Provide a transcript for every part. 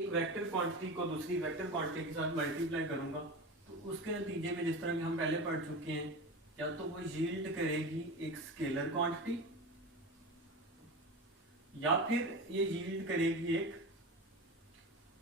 एक vector quantity को दूसरी वेक्टर क्वांटिटी के साथ मल्टीप्लाई करूंगा तो उसके नतीजे में जिस तरह कि हम पहले पढ़ चुके हैं, या तो वो यील्ड करेगी एक स्केलर क्वांटिटी या फिर ये यील्ड करेगी एक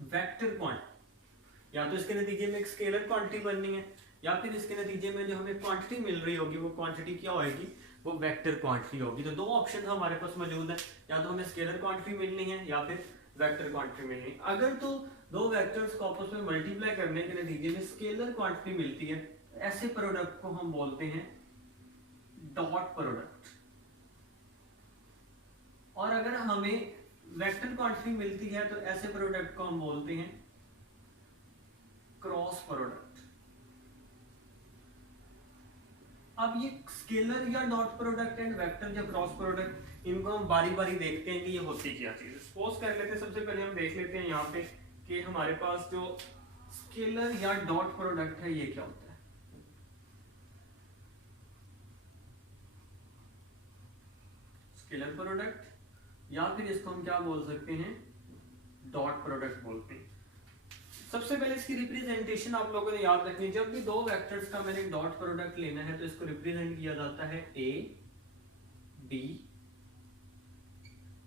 वेक्टर क्वांटिटी। या तो इसके नतीजे में एक स्केलर क्वांटिटी बननी है या फिर इसके नतीजे में जो हमें क्वांटिटी मिल रही होगी वो क्वांटिटी क्या होगी, वो वेक्टर क्वांटिटी होगी। तो दो ऑप्शन हमारे पास मौजूद है, या तो हमें स्केलर क्वांटिटी मिलनी है या फिर वेक्टर क्वांटिटी मिलनी है। अगर तो दो वेक्टर्स को आपस में मल्टीप्लाई करने के नतीजे में स्केलर क्वांटिटी मिलती है, ऐसे प्रोडक्ट को हम बोलते हैं डॉट प्रोडक्ट। और अगर हमें वेक्टर क्वांटिटी मिलती है तो ऐसे प्रोडक्ट को हम बोलते हैं क्रॉस प्रोडक्ट। अब ये स्केलर या डॉट प्रोडक्ट एंड वेक्टर या क्रॉस प्रोडक्ट, इनको हम बारी बारी देखते हैं कि ये होती क्या चीज है। सपोज कर लेते हैं, सबसे पहले हम देख लेते हैं यहाँ पे कि हमारे पास जो स्केलर या डॉट प्रोडक्ट है ये क्या होता है। स्केलर प्रोडक्ट या फिर इसको हम क्या बोल सकते हैं, डॉट प्रोडक्ट बोलते हैं। सबसे पहले इसकी रिप्रेजेंटेशन आप लोगों ने याद रखनी है। जब भी दो वेक्टर्स का मैंने डॉट प्रोडक्ट लेना है तो इसको रिप्रेजेंट किया जाता है ए बी।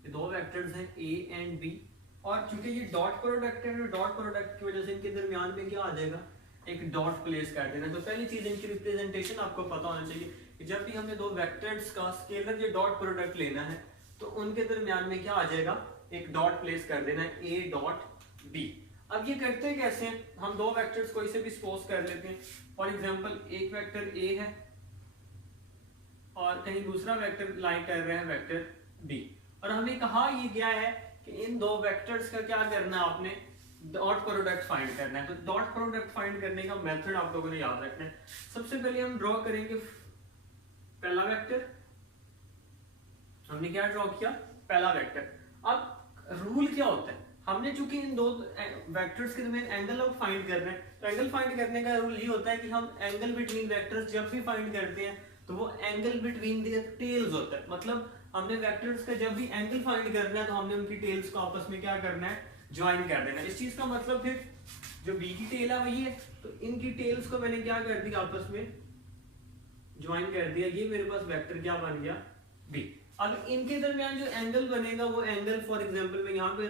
ये दो वेक्टर्स हैं ए एंड बी, और चूंकि ये डॉट प्रोडक्ट है तो डॉट प्रोडक्ट की वजह से इनके दरमियान में क्या आ जाएगा, एक डॉट प्लेस कर देना। तो पहली चीज इनकी रिप्रेजेंटेशन आपको पता होना चाहिए कि जब भी हमें दो वेक्टर्स का स्केलर या डॉट प्रोडक्ट लेना है तो उनके दरमियान में क्या आ जाएगा, एक डॉट प्लेस कर देना है, ए डॉट बी। अब ये करते कैसे हैं, हम दो वेक्टर्स को इसे भी सपोज कर लेते हैं। फॉर एग्जांपल एक वेक्टर ए है और कहीं दूसरा वेक्टर लाई कर रहे हैं वेक्टर बी, और हमें कहा ये गया है कि इन दो वेक्टर्स का क्या करना है, आपने डॉट प्रोडक्ट फाइंड करना है। तो डॉट प्रोडक्ट फाइंड करने का मेथड आप लोगों ने याद रखना है। सबसे पहले हम ड्रॉ करेंगे पहला वेक्टर। हमने क्या ड्रॉ किया, पहला वेक्टर। अब रूल क्या होता है, हमने चूंकि इन दो वेक्टर्स के दरमियान एंगल ऑफ फाइंड करना है, तो एंगल फाइंड करने का रूल ये होता है कि हम एंगल बिटवीन वेक्टर्स जब भी फाइंड करते हैं तो वो एंगल बिटवीन देयर टेल्स होता है। मतलब हमने वेक्टर्स का जब भी एंगल फाइंड करना है तो हमने उनकी टेल्स को आपस में क्या करना है, ज्वाइन कर देना। इस चीज का मतलब फिर जो बी की टेल है वही है, तो इनकी टेल्स को मैंने क्या कर दिया, आपस में ज्वाइन कर दिया। ये मेरे पास वेक्टर क्या बन गया, बी। अब इनके दरमियान जो एंगल बनेगा वो एंगल, फॉर एग्जांपल मैं यहाँ पे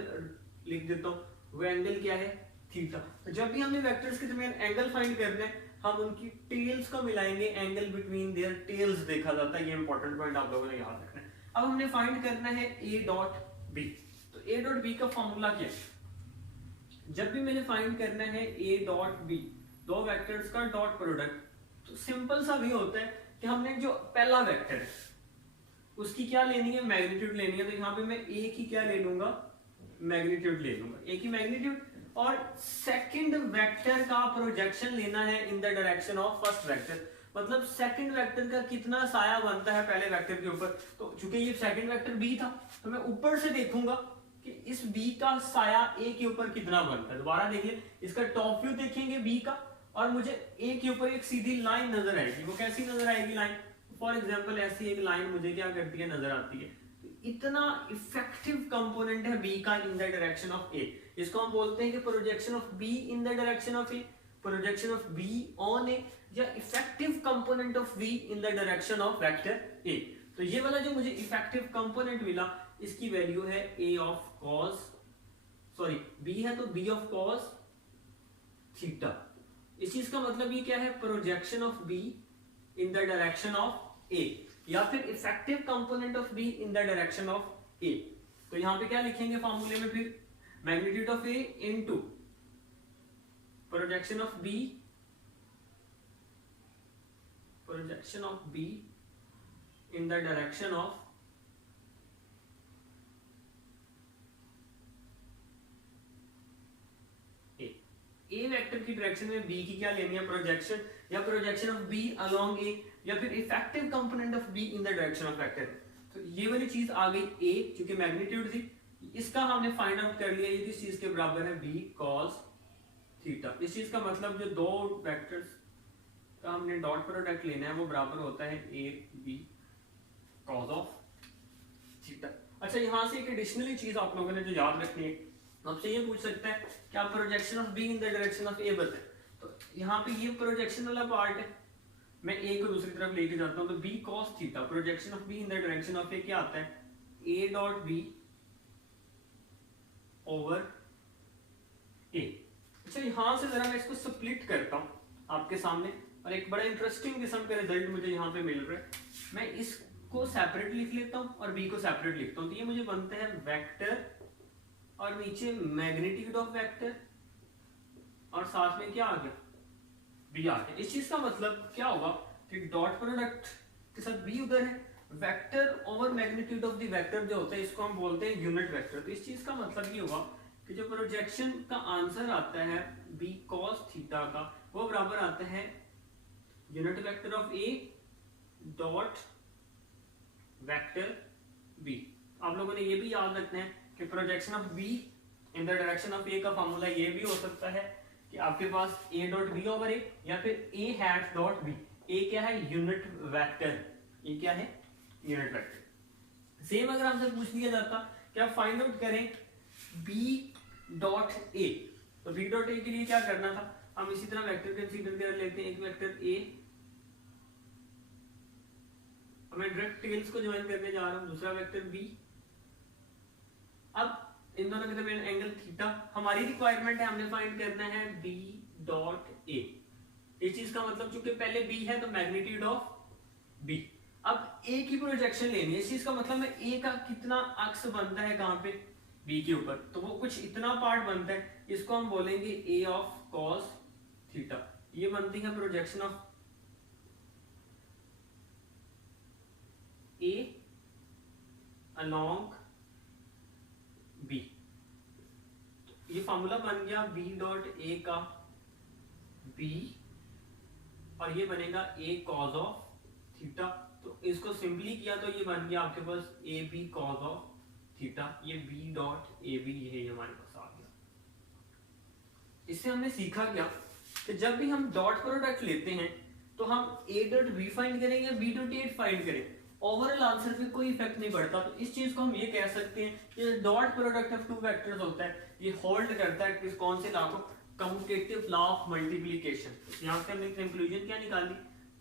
लिख देता हूँ, वो एंगल क्या है, थीटा। तो जब भी हमने वेक्टर्स के दरमियान एंगल फाइंड करना है हम उनकी टेल्स को मिलाएंगे, एंगल बिटवीन देयर टेल्स देखा जाता है। ये इंपॉर्टेंट पॉइंट आप लोगों ने याद रखना है। अब हमने फाइंड करना है ए डॉट बी। तो ए डॉट बी का फॉर्मूला क्या है, जब भी मैंने फाइंड करना है ए डॉट बी, दो वेक्टर्स का डॉट प्रोडक्ट, तो सिंपल सा भी होता है कि हमने जो पहला वेक्टर है उसकी क्या लेनी है, मैग्नीट्यूड लेनी है। तो यहाँ पे मैं ए की क्या ले लूंगा, मैग्नीट्यूड ले लूंगा, ए की मैग्नीट्यूड। और सेकंड वेक्टर का प्रोजेक्शन लेना है इन the direction of first vector. मतलब सेकंड वेक्टर का कितना साया बनता है पहले वेक्टर के ऊपर। तो चूंकि ये सेकंड वेक्टर बी था तो मैं ऊपर से देखूंगा कि इस बी का साया ए के ऊपर कितना बनता है। दोबारा देखिए, इसका टॉप व्यू देखेंगे बी का, और मुझे ए के ऊपर एक सीधी लाइन नजर आएगी। वो कैसी नजर आएगी लाइन, फॉर एग्जाम्पल ऐसी एक लाइन मुझे क्या करती है, नजर आती है। इतना इफेक्टिव कंपोनेंट है बी का in the direction of A. इसको हम बोलते हैं कि projection of B in the direction of A, projection of B on A, या effective component of B in the direction of vector A. तो ये वाला जो मुझे इफेक्टिव कंपोनेंट मिला, इसकी वैल्यू है ए ऑफ कॉस, सॉरी बी है तो बी ऑफ कॉस थीटा। इस चीज का मतलब ये क्या है, projection of B in the direction of A, या फिर effective component of B in the direction of A. तो यहां पे क्या लिखेंगे फॉर्मूले में, फिर magnitude of A into projection of B, projection of B in the direction of A vector की डायरेक्शन में बी की क्या लेनी है, प्रोजेक्शन, या projection of B along A, या फिर effective component of B in the direction of vector. तो ये वाली चीज आ गई ए, क्योंकि मैग्नीट्यूड थी, इसका हमने फाइंड आउट कर लिया। ये किस चीज के बराबर है, बी कॉस थीटा। इस चीज का मतलब जो दो वेक्टर्स का हमने डॉट प्रोडक्ट लेना है वो बराबर होता है A B cos of theta. अच्छा, यहां से एक एडिशनली चीज आप लोगों ने जो याद रखनी है आपसे ये पूछ सकता है कि आप projection of B in the direction of A बताएं। तो यहाँ पे ये प्रोजेक्शन वाला पार्ट है, मैं ए को दूसरी तरफ लेके जाता हूँ, तो B cos theta, projection of B in the direction of A क्या आता है, A dot B over A. अच्छा यहां से जरा मैं इसको स्प्लिट करता हूं आपके सामने, और एक बड़ा इंटरेस्टिंग किस्म का रिजल्ट मुझे यहाँ पे मिल रहा है। मैं इसको सेपरेट लिख लेता हूँ और बी को सेपरेट लिखता हूँ, तो ये मुझे बनता है वेक्टर और नीचे मैग्नीट्यूड ऑफ वेक्टर और साथ में क्या आ गया, बी आ गया। इस चीज का मतलब क्या होगा कि डॉट प्रोडक्ट के साथ बी उधर है, vector over magnitude of the vector जो होता है इसको हम बोलते हैं यूनिट वेक्टर। तो इस चीज का मतलब ये होगा कि जो प्रोजेक्शन का आंसर आता है बी कॉस थीटा का, वो बराबर आता है unit vector of A dot vector B. आप लोगों ने ये भी याद रखना है कि projection of B in the direction of A का फॉर्मूला ये भी हो सकता है कि आपके पास A dot B over A या फिर A hat dot B. A क्या है, यूनिट वेक्टर, ये क्या है, यूनिट वेक्टर। सेम अगर हमसे पूछ लिया जाता कि आप फाइंड आउट करें बी डॉट ए, तो बी डॉट ए के लिए क्या करना था, हम इसी तरह वेक्टर कंसीडर कर लेते हैं, एक वेक्टर ए, मैं डायरेक्ट टेल्स को ज्वाइन करने जा रहा हूं, दूसरा वेक्टर बी। अब इन दोनों के दरमियान एंगल थीटा, हमारी रिक्वायरमेंट है, हमने फाइंड करना है बी डॉट ए। इस चीज का मतलब चूंकि पहले बी है तो मैग्नीट्यूड ऑफ बी। अब ए की प्रोजेक्शन लेनी है, इस चीज का मतलब में ए का कितना अक्स बनता है कहां पे, बी के ऊपर, तो वो कुछ इतना पार्ट बनता है, इसको हम बोलेंगे ए ऑफ कॉस थीटा। ये बनती है projection of A along B. ये फॉर्मूला बन गया बी डॉट ए का बी, और ये बनेगा ए कॉज ऑफ थीटा। तो इसको सिंपली किया तो ये बन गया आपके पास A B cos of theta, ये बी डॉट ए बी है, ये हमारे पास आ गया। इससे हमने सीखा क्या कि जब भी हम डॉट प्रोडक्ट लेते हैं तो हम ए डॉट बी फाइंड करें या बी डॉट ए फाइंड करें, ओवरऑल आंसर पे कोई इफेक्ट नहीं पड़ता। तो इस चीज को हम ये कह सकते हैं कि dot product of two vectors होता है, ये होल्ड करता है किस कौन से लॉ को, कम्यूटेटिव लॉ ऑफ मल्टीप्लिकेशन। यहाँ से हमने कंक्लूजन क्या निकाली,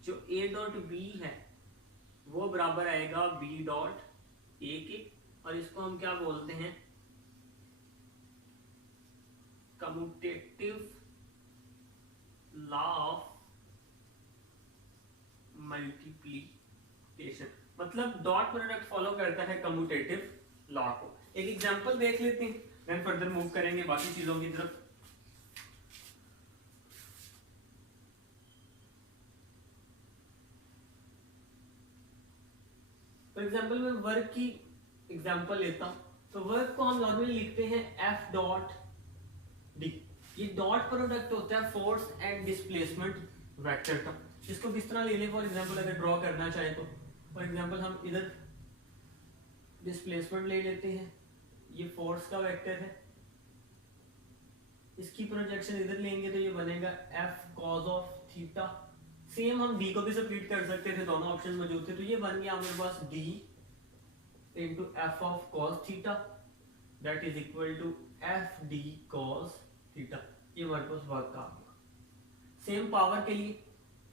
जो ए डॉट बी है वो बराबर आएगा बी डॉट ए के, और इसको हम क्या बोलते हैं, कम्यूटेटिव लॉ ऑफ मल्टीप्लिकेशन। मतलब डॉट प्रोडक्ट फॉलो करता है कम्यूटेटिव लॉ को। एक एग्जांपल देख लेते हैं, देन फर्दर मूव करेंगे बाकी चीजों की तरफ। फॉर एग्जांपल मैं वर्क की एग्जांपल लेता हूं, तो वर्क को हम नॉर्मली लिखते हैं एफ डॉट डी। ये डॉट प्रोडक्ट होता है फोर्स एंड डिस्प्लेसमेंट वेक्टर का। इसको किस तरह ले लें, फॉर एग्जांपल अगर ड्रॉ करना चाहे तो फॉर एग्जांपल हम इधर डिस्प्लेसमेंट ले लेते हैं, ये फोर्स का वेक्टर है, इसकी प्रोजेक्शन इधर लेंगे तो ये बनेगा F cause of theta. Same हम डी को भी सब्स्टिट्यूट कर सकते थे, दोनों ऑप्शन मौजूद थे, तो ये बन गया हमारे पास D into F of cos theta that is equal to F D cos theta. ये हमारे पास वर्क का। सेम पावर के लिए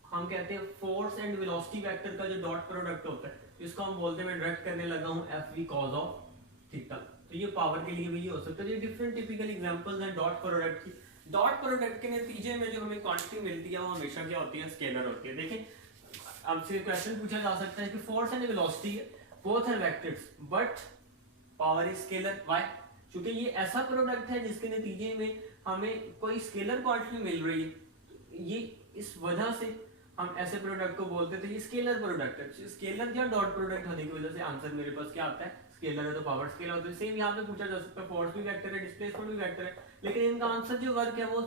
हम कहते हैं फोर्स एंड वेलोसिटी वेक्टर का जो डॉट प्रोडक्ट होता है, इसको हम बोलते हैं, मैं डायरेक्ट करने लगा हूं F V cos of theta. तो ये पावर के लिए भी ये हो सकता है। ये डिफरेंट टिपिकल एग्जांपल्स हैं डॉट प्रोडक्ट की। डॉट प्रोडक्ट के नतीजे में जो हमें क्वांटिटी मिलती है वो हमेशा क्या होती है, स्केलर होती है। देखिए आपसे क्वेश्चन पूछा जा सकता है कि force and velocity both are vectors but power is scalar. Why? क्योंकि ये ऐसा प्रोडक्ट है जिसके नतीजे में हमें कोई स्केलर क्वांटिटी मिल रही है। ये इस वजह से हम ऐसे प्रोडक्ट को बोलते थे ये स्केलर प्रोडक्ट है। स्केलर या डॉट प्रोडक्ट होने की वजह से आंसर मेरे पास क्या आता है, स्केलर है तो पावर स्केलर होता है। सेम यहाँ पे पूछा जा सकता है, फोर्स भी वेक्टर है, डिस्प्लेसमेंट भी वेक्टर है, लेकिन इनका आंसर जो वर्क है वो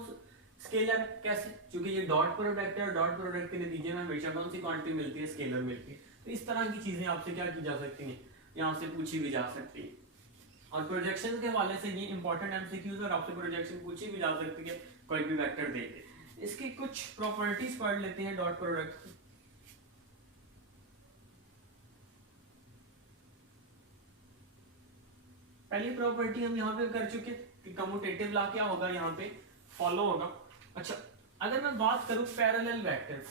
स्केलर। कैसे? क्योंकि ये डॉट प्रोडक्ट है और डॉट प्रोडक्ट के नतीजे में हमेशा कौन सी क्वांटिटी मिलती है, स्केलर मिलती है। तो इस तरह की चीजें आपसे क्या की जा सकती हैं, यहाँ से पूछी भी जा सकती है। और प्रोजेक्शन के हवाले से ये इंपॉर्टेंट एमसीक्यूज और आपसे प्रोजेक्शन पूछी भी जा सकती है कोई भी वेक्टर देके। इसकी कुछ प्रॉपर्टीज पढ़ लेते हैं डॉट प्रोडक्ट की। पहली प्रॉपर्टी हम यहाँ पे कर चुके, कि कम्यूटेटिव लॉ क्या होगा यहाँ पे फॉलो होगा। अच्छा, अगर मैं बात करूं पैरेलल वेक्टर्स,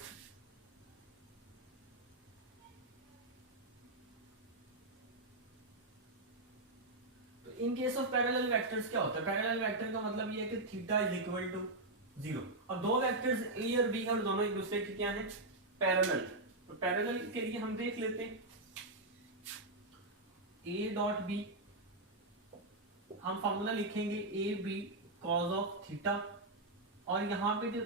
तो in case of parallel vectors क्या होता है? पैरेलल वेक्टर का मतलब ये है कि थीटा इज इक्वल टू 0। अब दो वेक्टर्स ए और बी और दोनों एक दूसरे के क्या है? पैरेलल। तो पैरेलल के लिए हम देख लेते हैं ए डॉट बी, हम फॉर्मूला लिखेंगे A B cos of theta, और यहाँ पे जो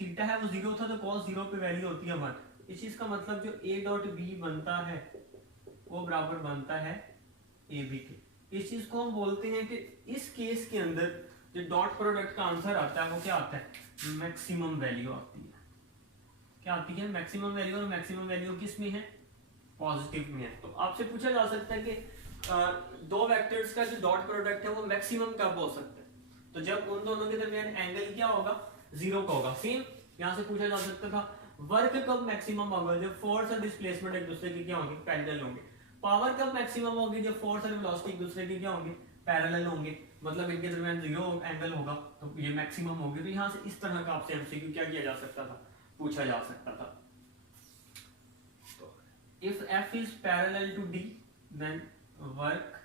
थीटा है वो 0 था तो कॉस 0 पे वैल्यू होती है 1। इस चीज का मतलब जो ए डॉट बी बनता है वो बराबर बनता है ए बी के। इस चीज को हम बोलते हैं कि इस केस के अंदर जो डॉट प्रोडक्ट का आंसर आता है वो क्या आता है? मैक्सिमम वैल्यू आती है। क्या आती है? Maximum value. और मैक्सिमम वैल्यू किस में है? पॉजिटिव में है। तो आपसे पूछा जा सकता है कि दो वेक्टर्स का जो डॉट प्रोडक्ट है वो मैक्सिमम कब हो सकता है? तो जब उन दोनों के दरमियान एंगल क्या होगा? 0 का होगा। सेम यहाँ से पूछा जा सकता था वर्क कब मैक्सिमम होगा? जब फोर्स और डिस्प्लेसमेंट एक दूसरे के क्या होंगे? पैरेलल होंगे। पावर कब मैक्सिमम होगी? जब फोर्स और वेलोसिटी एक दूसरे के क्या होंगे? पैरेलल होंगे, मतलब इनके दरमियान 0 एंगल होगा तो ये मैक्सिमम होगी। तो यहाँ से इस तरह का आपसे एमसीक्यू क्या किया जा सकता था? पूछा जा सकता था। If F is parallel to D, then work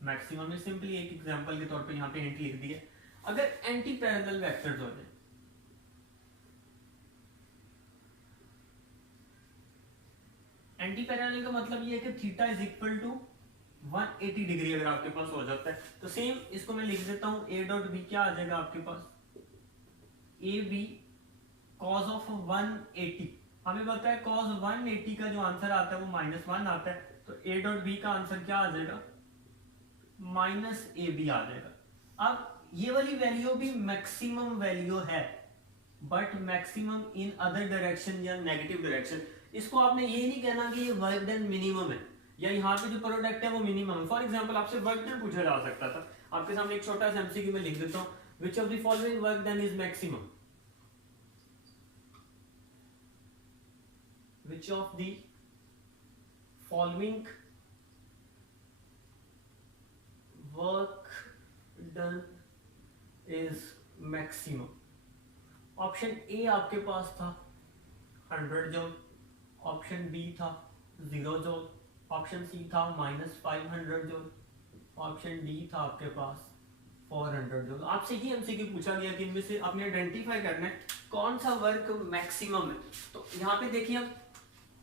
maximum is simply एक एग्जांपल के तौर पे यहाँ पे हिंट लिख दिया। अगर एंटी पैरेलल वेक्टर्स हो जाए, एंटी पैरेलल का मतलब ये है कि theta is equal to 180 degree अगर आपके पास हो जाता है, तो सेम इसको मैं लिख देता हूँ ए डॉट बी क्या आ जाएगा आपके पास? A B cos of 180। हमें पता है cos 180 का जो आंसर आता है वो -1 आता है, तो a डॉट बी का आंसर क्या आ जाएगा? -ab आ जाएगा। अब ये वाली वैल्यू भी मैक्सिमम वैल्यू है, but maximum in other direction या नेगेटिव डायरेक्शन। इसको आपने ये नहीं कहना कि ये वर्क डन मिनिमम है या यहाँ पे जो प्रोडक्ट है वो मिनिमम है। फॉर एग्जाम्पल आपसे वर्क डन पूछा जा सकता था। आपके सामने एक छोटा सा एमसीक्यू में लिख देता हूँ, which of the following work done is maximum? Which of the following work done is maximum? Option A आपके पास था 100 जूल, ऑप्शन बी था 0 जूल, ऑप्शन सी था -500 जूल, ऑप्शन डी था आपके पास 400 जूल। आपसे ही एमसीक्यू पूछा गया कि इनमें से आपने आइडेंटिफाई करना है कौन सा वर्क मैक्सिमम है। तो यहाँ पे देखिए आप,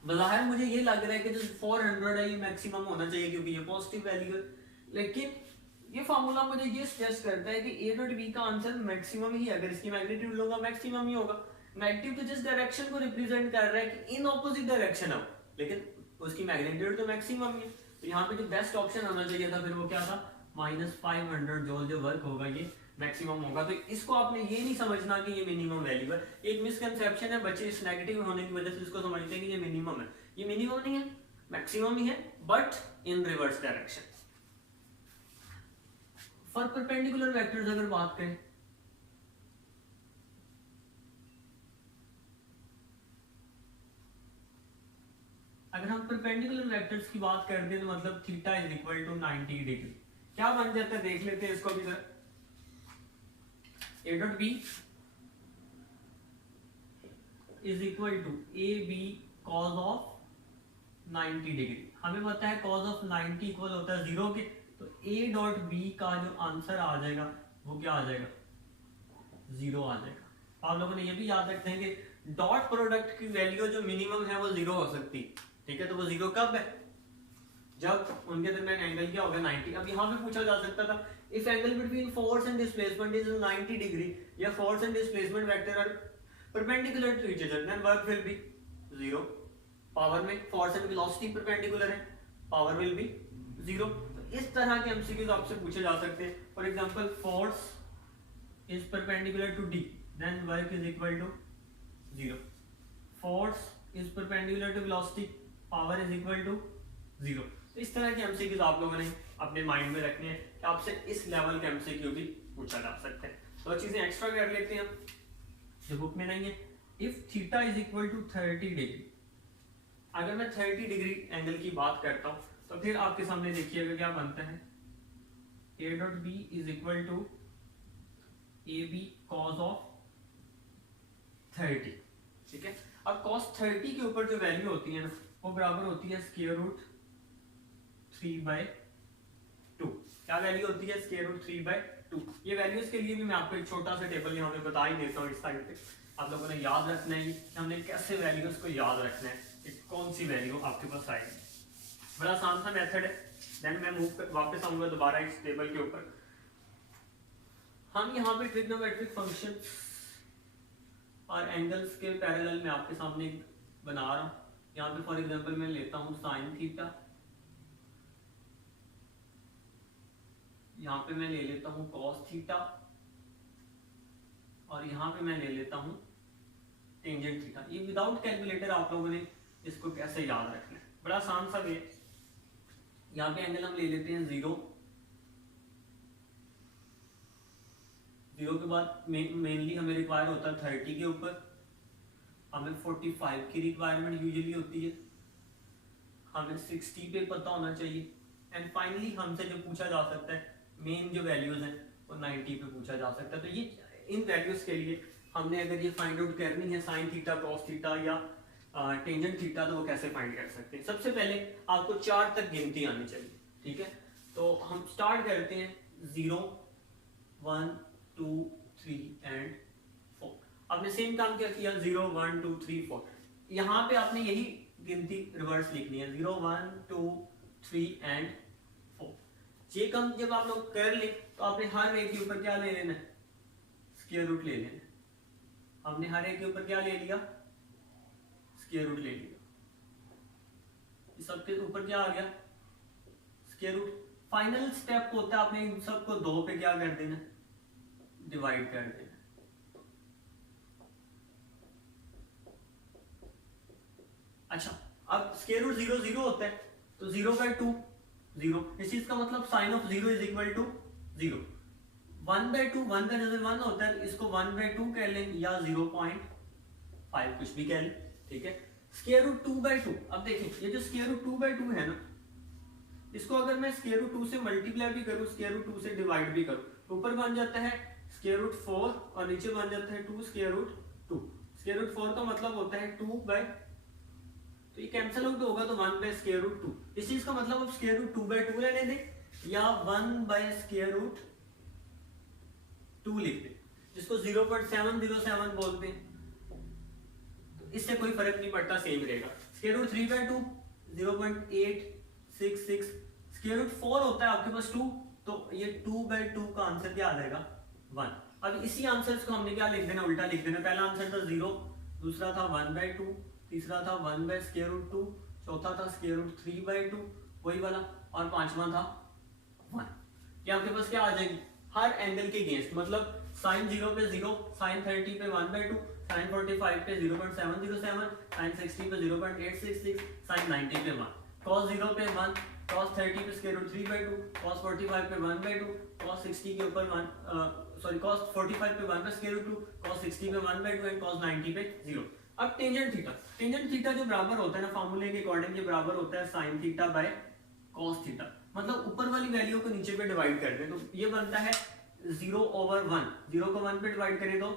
बज़ाहिर मुझे ये लग रहा है कि जो 400 है ये मैक्सिमम होना चाहिए क्योंकि ये पॉजिटिव वैल्यू है, लेकिन ये फार्मूला मुझे ये सजेस्ट करता है कि ए डॉट बी का आंसर मैक्सिमम ही है। अगर इसकी मैग्नीट्यूड लूंगा मैक्सिमम ही होगा। नेगेटिव तो जिस डायरेक्शन को रिप्रेजेंट कर रहा है कि इन ऑपोजिट डायरेक्शन है, लेकिन उसकी मैग्नीट्यूड तो मैक्सिमम ही है। तो यहाँ पे जो बेस्ट ऑप्शन आना चाहिए था फिर वो क्या था? -500 जूल जो वर्क होगा ये मैक्सिमम होगा। तो इसको आपने ये नहीं समझना कि ये मिनिमम वैल्यू है। एक मिसकंसेप्शन है, बच्चे इस नेगेटिव होने की वजह से इसको समझते हैं कि ये मिनिमम है। ये मिनिमम नहीं है, मैक्सिमम ही है, but in reverse direction. For perpendicular vectors अगर बात करें, अगर हम परपेंडिकुलर वेक्टर्स की बात करते हैं तो मतलब theta is equal to 90 degree क्या बन जाता है? देख लेते हैं इसको भी sir. A dot B is equal to A B cos of 90 degree. हमें पता है कॉज ऑफ 90 इक्वल होता है 0 के, तो ए डॉट बी का जो आंसर आ जाएगा वो क्या आ जाएगा? 0 आ जाएगा। आप लोगों ने ये भी याद रखते हैं कि डॉट प्रोडक्ट की वैल्यू जो मिनिमम है वो 0 हो सकती है, ठीक है? तो वो 0 कब है? जब उनके दरमियान एंगल क्या होगा? 90। अब यहाँ पे पूछा जा सकता था if angle between force and displacement is 90 degree या force and displacement vector are perpendicular to each other then work will be 0। Power में फोर्स एंड वेलोसिटी परपेंडिकुलर है, पावर विल बी 0। तो इस तरह के एमसीक्यूज आपसे पूछे जा सकते हैं। For example force is perpendicular to D then work is equal to 0। Force is perpendicular to velocity, power is equal to 0। तो इस तरह के एमसीक्यूज आप लोगों ने अपने माइंड में रखने हैं कि आपसे इस लेवल के एमसीक्यू भी पूछा जा सकता है। तो चीजें एक्स्ट्रा कर लेते हैं जो बुक में नहीं है। If theta is equal to 30 degree, अगर मैं 30 डिग्री एंगल की बात करता हूं तो फिर आपके सामने देखिएगा क्या बनता है? A dot B is equal to A B cos of 30, ठीक है। अब cos 30 के ऊपर जो वैल्यू होती है ना वो बराबर होती है स्क्वायर रूट 3/2। क्या वैल्यू होती है? Square root 3/2। ये वैल्यूज के लिए भी मैं आपको एक छोटा सा टेबल यहाँ पे बता ही देता हूँ इस साइड पे। आप लोगों ने याद रखना है कि हमने कैसे वैल्यूज को याद रखना है कि कौन सी वैल्यू आपके पास आएगी। बड़ा आसान सा मेथड है। देन मैं वापस आऊंगा दोबारा इस टेबल के ऊपर। हम यहाँ पे ट्रिग्नोमेट्रिक फंक्शन और एंगल्स के पैरेलल में आपके सामने बना रहा हूँ। यहाँ पे फॉर एग्जांपल मैं लेता हूँ साइन थीटा, यहाँ पे मैं ले लेता हूँ कॉस थीटा और यहाँ पे मैं ले लेता हूँ टेंजेंट थीटा। ये विदाउट कैलकुलेटर आप लोगों ने इसको कैसे याद रखना है, बड़ा आसान सा वे। यहाँ पे एंगल हम ले लेते हैं 0 के बाद मेनली हमें रिक्वायर होता है 30 के ऊपर, हमें 45 की रिक्वायरमेंट यूजुअली होती है, हमें 60 पे पता होना चाहिए एंड फाइनली हमसे जो पूछा जा सकता है मेन जो वैल्यूज हैं वो 90 पे पूछा जा सकता है। तो ये इन वैल्यूज के लिए हमने अगर ये फाइंड आउट करनी है साइन थीटा, कॉस थीटा या टेंजेंट थीटा, तो वो कैसे फाइंड कर सकते हैं। सबसे पहले आपको 4 तक गिनती आनी चाहिए, ठीक है। तो हम स्टार्ट करते हैं 0 1 2 3 एंड 4। आपने सेम काम क्या किया 0 1 2 3 4। यहाँ पे आपने यही गिनती रिवर्स लिखनी है 0 1 2 3 एंड 4। ये कम जब आप लोग कर ले तो आपने हर एक के ऊपर क्या ले लेना है? स्क्वायर रूट ले लेना। हमने हर एक के ऊपर क्या ले लिया? स्क्वायर रूट ले लिया। इस सबके ऊपर क्या आ गया? Square root. फाइनल स्टेप होता है आपने इन सबको 2 पे क्या कर देना? डिवाइड कर देना। अच्छा, अब स्क्वायर रूट 0 0 होता है तो 0/2 0। इस चीज का मतलब sine of 0 is equal to 0। 1/2 1 का जैसे 1 होता है इसको 1/2 कह लें या 0.5 कुछ भी कह लें, ठीक है। स्क्वायर रूट 2/2, अब देखिए ये जो स्क्वायर रूट 2/2 है ना, इसको अगर मैं स्क्वायर रूट 2 से मल्टीप्लाई भी करूं, स्क्वायर रूट 2 से डिवाइड भी करूं, ऊपर बन जाता है स्क्वायर रूट 4 और नीचे बन जाता है 2 स्क्वायर रूट 2। स्क्वायर रूट 4 का मतलब होता है 2 बाय, तो ये कैंसिल आउट होगा तो 1 बाय स्क्वायर रूट 2। इस चीज का मतलब अब स्क्वायर रूट 2/2 लेने दें या 1 बाय स्क्वायर रूट 2 लिख दें, जिसको 0.707 बोलते हैं। तो इससे कोई फर्क नहीं पड़ता, सेम रहेगा। Square root 3/2 0.866। स्क्वायर रूट 4 होता है आपके पास 2, तो ये 2/2 का आंसर क्या आ जाएगा? 1। अब इसी आंसर को हमने क्या लिख देना? उल्टा लिख देना। पहला आंसर था 0, दूसरा था 1/2, तीसरा था 1 बाय स्क्वायर रूट 2, चौथा था स्क्वायर रूट 3/2 वही वाला, और पांचवा था 1। ये आपके पास क्या आ जाएगी? हर एंगल के अगेंस्ट, मतलब साइन 0 पे 0, साइन 30 पे 1/2, साइन 45 पे 0.707, साइन 60 पे 0.866, साइन 90 पे 1, cos 0 पे 1, cos 30 पे स्क्वायर रूट 3/2, cos 45 पे 1/2, cos 60 के ऊपर 1, cos 45 पे 1 पे स्क्वायर रूट 2, cos 60 पे 1/2 एंड cos 90 पे 0। अब टेंजेंट थीटा, टेंजेंट थीटा जो बराबर होता है ना फार्मूले के अकॉर्डिंग, ये बराबर होता है sine theta by cos theta. मतलब ऊपर वाली वैल्यू को नीचे पे डिवाइड कर दें तो ये बनता है 0/1। 0 को 1 पे डिवाइड करें तो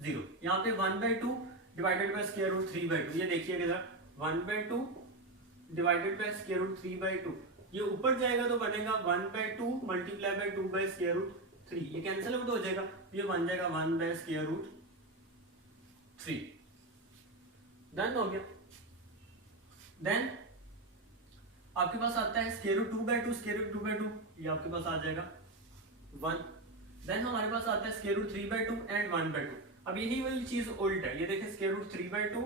0। यहाँ पे 1/2 डिवाइडेड बाय स्क्वायर रूट 3/2। ये देखिए किधर 1/2 डिवाइडेड बाय स्क्वायर रूट 3/2। ये ऊपर जाएगा तो बनेगा 1/2 multiply by 2 by square root 3। ये कैंसिल आउट हो जाएगा, ये बन जाएगा 1 बाय स्क्वायर रूट 3। डन हो गया। देन आपके पास आता है स्क्वायर रूट 2/2, स्क्वायर रूट 2/2 ये आपके पास आ जाएगा 1। देन हमारे पास आता है स्क्वायर रूट 3/2 एंड 1/2। अब यही वाली चीज उल्ट है, ये देखिए स्क्वायर रूट 3/2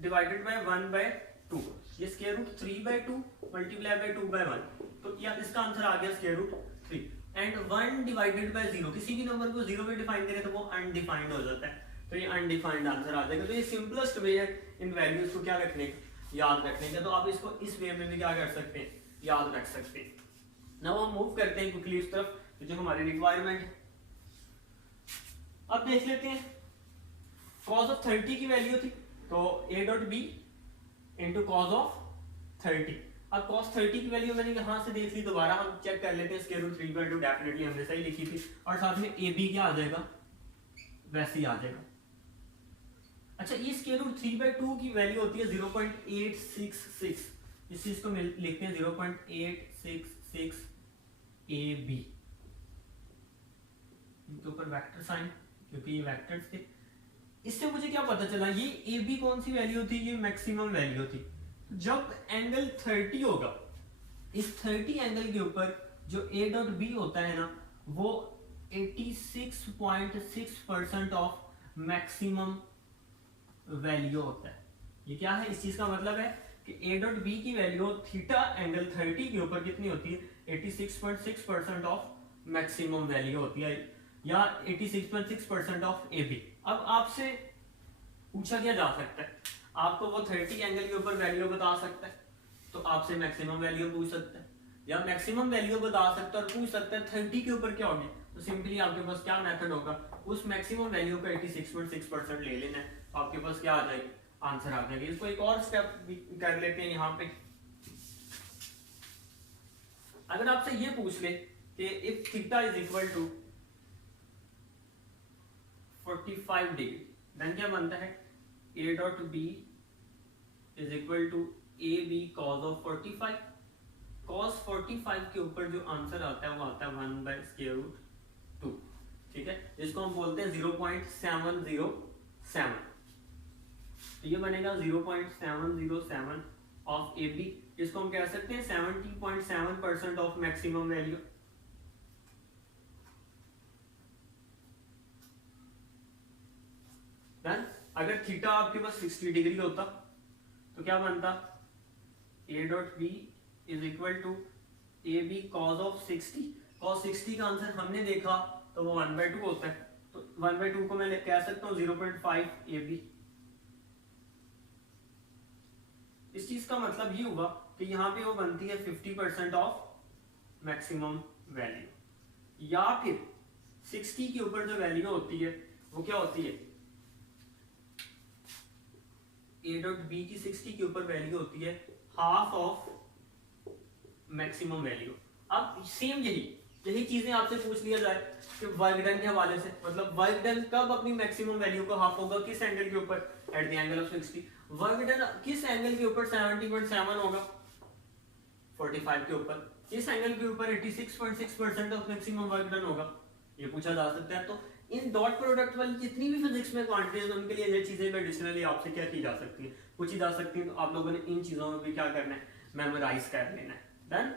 डिवाइडेड बाय 1/2। ये स्क्वायर रूट 3/2 मल्टीप्लाई बाय 2/1, तो या इसका आंसर आ गया square root 3। And 1 divided by 0, किसी भी नंबर को 0 पे डिफाइन करें तो वो अनडिफाइंड हो जाता है, तो ये अनडिफाइंड आंसर आ जाएगा। तो ये सिंपलेस्ट वे है इन वैल्यूज को क्या रखने का? याद रखने का। तो आप इसको इस वे में भी क्या कर सकते हैं? याद रख सकते हैं। नाउ हम मूव करते हैं क्विकली उस तरफ जो हमारी रिक्वायरमेंट है। अब देख लेते हैं cos ऑफ 30 की वैल्यू थी तो a dot B into cos of 30। अब cos 30 की वैल्यू मैंने यहाँ से देख ली, दोबारा हम चेक कर लेते हैं, स्क्वायर रूट 3/2 डेफिनेटली हमने सही लिखी थी, और साथ में ए बी क्या आ जाएगा, वैसे ही आ जाएगा। अच्छा, ये स्क्वायर रूट 3/2 की वैल्यू होती है 0.866, इस चीज को लिखते हैं 0.866 ए बी, इनके ऊपर वेक्टर साइन क्योंकि ये वेक्टर्स थे। इससे मुझे क्या पता चला, ये ए बी कौन सी वैल्यू थी, ये मैक्सिमम वैल्यू थी। जब एंगल 30 होगा, इस 30 एंगल के ऊपर जो ए डॉट बी होता है ना, वो 86.6% ऑफ मैक्सिमम वैल्यू होता है। ये क्या है, इस चीज का मतलब है कि ए डॉट बी की वैल्यू थीटा एंगल 30 के ऊपर कितनी होती है, 86.6% ऑफ मैक्सिमम वैल्यू होती है, या 86.6% ऑफ ए बी। अब आपसे पूछा क्या जा सकता है, आपको वो 30 एंगल के ऊपर वैल्यू बता सकता है, तो आपसे मैक्सिमम वैल्यू पूछ सकता है, या मैक्सिमम वैल्यू बता सकता है और पूछ सकता है 30 के ऊपर क्या होगी। तो सिंपली आपके पास क्या मेथड होगा, उस मैक्सिमम वैल्यू का 86.6% ले लेना है, तो आपके पास क्या आ जाएगी, आंसर आ जाएगी। इसको एक और स्टेप कर लेते हैं यहाँ पे। अगर आपसे ये पूछ ले कि if theta is equal to 45 degree, then क्या बनता है, A dot B is equal to A B cos of 45। Cos 45 के ऊपर जो आंसर आता है वो आता है 1/√2, ठीक है, जिसको हम बोलते हैं 0.707। तो ये बनेगा 0.707 ऑफ ए बी, जिसको हम कह सकते हैं 70.7% ऑफ मैक्सिमम वैल्यू। डन। अगर थीटा आपके पास 60 डिग्री होता तो क्या बनता, A dot B is equal to A B cos of 60। Cos 60 का आंसर हमने देखा तो वो 1/2 होता है, तो 1/2 को मैं कह सकता हूँ 0.5 ए बी। इस चीज का मतलब ये हुआ कि यहाँ पे वो बनती है 50% ऑफ मैक्सिमम वैल्यू, या फिर 60 के ऊपर जो वैल्यू होती है वो क्या होती है, ए डॉट बी की 60 के ऊपर वैल्यू होती है हाफ ऑफ मैक्सिमम वैल्यू। अब सेम यही चीजें आपसे पूछ लिया जाए कि वर्क डन के हवाले से, मतलब वर्क डन कब अपनी मैक्सिमम वैल्यू को हाफ होगा, किस एंगल के ऊपर, at the angle of 60। Work done किस एंगल के ऊपर 70.7 होगा, 45 के ऊपर, इस एंगल के ऊपर 86.6% ऑफ मैक्सिमम वर्क डन होगा, ये पूछा जा सकता है। तो इन डॉट प्रोडक्ट वाली जितनी भी फिजिक्स में क्वांटिटीज, उनके लिए ये चीजें एडिशनली आपसे क्या की जा सकती है, पूछी जा सकती है। तो आप लोगों ने इन चीजों में भी क्या करना है, मेमोराइज कर लेना है। डन।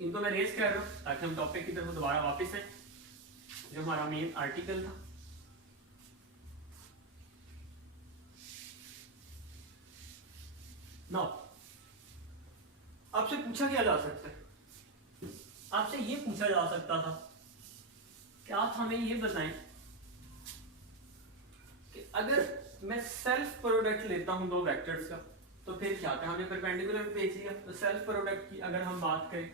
इनको मैं रेज कर रहा हूं ताकि हम टॉपिक की तरफ दोबारा वापस आए, जो हमारा मेन आर्टिकल था। नाउ आपसे पूछा क्या जा सकता है, आपसे ये पूछा जा सकता था कि आप हमें ये बताएं कि अगर मैं सेल्फ प्रोडक्ट लेता हूं दो वेक्टर्स का तो फिर क्या था, हमने परपेंडिकुलर देख लिया। तो सेल्फ प्रोडक्ट की अगर हम बात करें,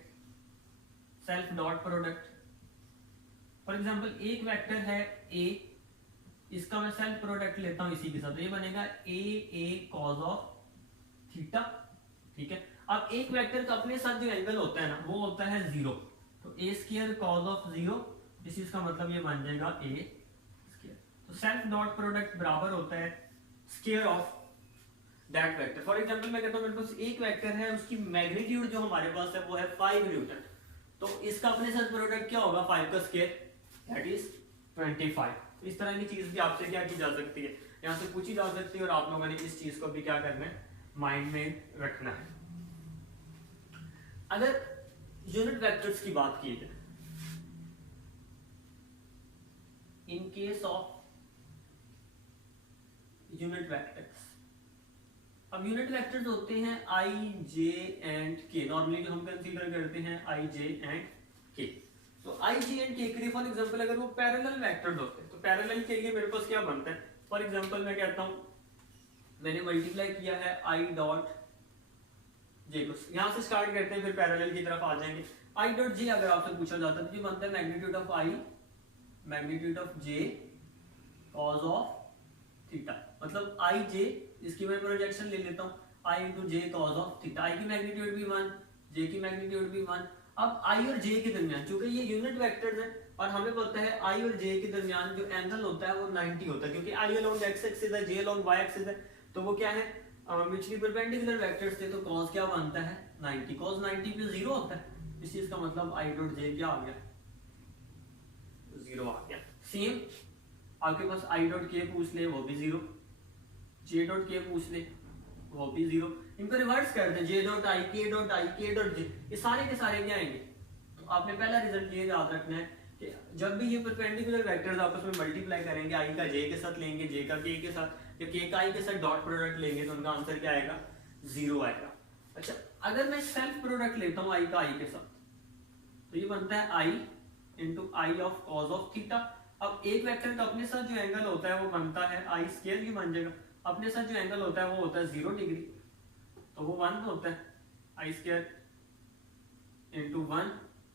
self dot product, for example एक वेक्टर है ए, इसका मैं सेल्फ प्रोडक्ट लेता हूं इसी के साथ, तो ये बनेगा ए कॉस ऑफ थीटा, ठीक है। अब एक वेक्टर का अपने साथ जो एंगल होता है ना वो होता है 0, तो ए स्क्वायर कॉस ऑफ 0, इस चीज का मतलब ये बन जाएगा ए स्क्वायर। तो सेल्फ डॉट प्रोडक्ट बराबर होता है square of that vector. For example मैं कहता हूं मेरे पास एक वेक्टर है, उसकी मैग्नीट्यूड जो हमारे पास है वो है 5 न्यूटन, तो इसका अपने साथ प्रोडक्ट क्या होगा, 5 का स्क्वायर, दैट इज 25। इस तरह की चीज भी आपसे क्या की जा सकती है, यहाँ से पूछी जा सकती है, और आप लोगों ने इस चीज को भी क्या करना है, माइंड में रखना है। अगर यूनिट वेक्टर्स की बात की जाए, in case of unit vectors, अब यूनिट वेक्टर्स होते हैं आई जे एंड के, नॉर्मली जो हम कंसीडर करते हैं आई जे एंड के। तो आई जे एंड के के लिए फॉर एग्जांपल अगर वो पैरेलल वेक्टर्स होते हैं तो पैरेलल के लिए मेरे पास क्या बनता है, फॉर एग्जांपल मैं कहता हूं मैंने मल्टीप्लाई किया है आई डॉट जे को, यहां से स्टार्ट करते हैं फिर पैरेलल की तरफ आ जाएंगे। आई डॉट जे अगर आपसे पूछा जाता है तो ये बनता है magnitude of I magnitude of J cos of theta, मतलब आई जे, इसकी मैं प्रोजेक्शन ले लेता हूं, I into J cos of theta, I की मैग्नीट्यूड भी 1, जे की मैग्नीट्यूड भी 1। अब आई और जे के दरमियान, चूंकि ये यूनिट वेक्टर्स है और हमें पता है आई और जे के दरमियान जो एंगल होता है वो 90 होता है, क्योंकि आई अलोंग एक्स एक्सिस है, जे अलोंग वाई एक्सिस है, तो वो क्या है म्यूचुअली परपेंडिकुलर वेक्टर्स थे, तो cos क्या बनता है 90, cos 90 पे 0 होता है। इस चीज का मतलब आई डॉट जे क्या आ गया 0 आ गया। सेम आपके पास आई डॉट के पूछ ले वो भी 0, जे डॉट के पूछ ले वो भी 0। इनको रिवर्स कर दे, जे डॉट आई, के डॉट आई, के डॉट जे, ये सारे के सारे क्या आएंगे। तो आपने पहला रिजल्ट ये याद रखना है कि जब भी ये परपेंडिकुलर वेक्टर्स आपस में मल्टीप्लाई करेंगे, आई का जे के साथ लेंगे, जे का के साथ, या के का आई के साथ डॉट प्रोडक्ट लेंगे, तो उनका आंसर क्या आएगा 0 आएगा। अच्छा, अगर मैं सेल्फ प्रोडक्ट लेता हूँ आई का आई के साथ, तो ये बनता है I into I of cos of theta. अब एक वेक्टर का अपने साथ जो एंगल होता है वो बनता है आई स्क्वायर ही बन जाएगा, अपने साथ जो एंगल होता है वो होता है 0 डिग्री, तो वो 1 होता है आई स्क्वायर इंटू 1।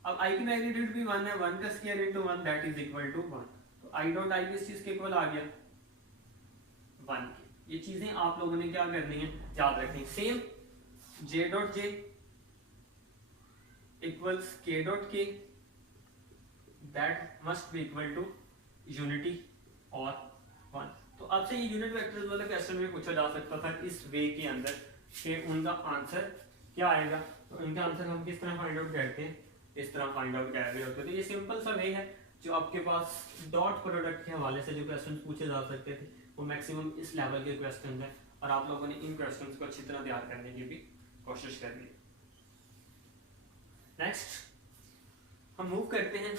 अब आई की मैग्नीट्यूड भी 1 है, 1 का square into 1 that is equal to 1, तो आई डॉट आई किस चीज के इक्वल आ गया 1 के। ये चीजें आप लोगों ने क्या करनी है याद रखनी। Same J dot J equals K dot K, that must be equal to unity और 1। तो आपसे ये यूनिट वेक्टर्स वाला क्वेश्चन में पूछा जा सकता था इस वे के अंदर कि उनका आंसर क्या आएगा, तो इनका आंसर हम किस तरह फाइंड आउट करते हैं, इस तरह फाइंड आउट कर रहे होते हैं। तो ये सिंपल सा वे है जो आपके पास डॉट प्रोडक्ट के हवाले से जो क्वेश्चन पूछे जा सकते थे वो मैक्सिमम इस लेवल के क्वेश्चन हैं, और आप लोगों ने इन क्वेश्चन को अच्छी तरह तैयार करने की भी कोशिश करनी है। नेक्स्ट हम मूव करते हैं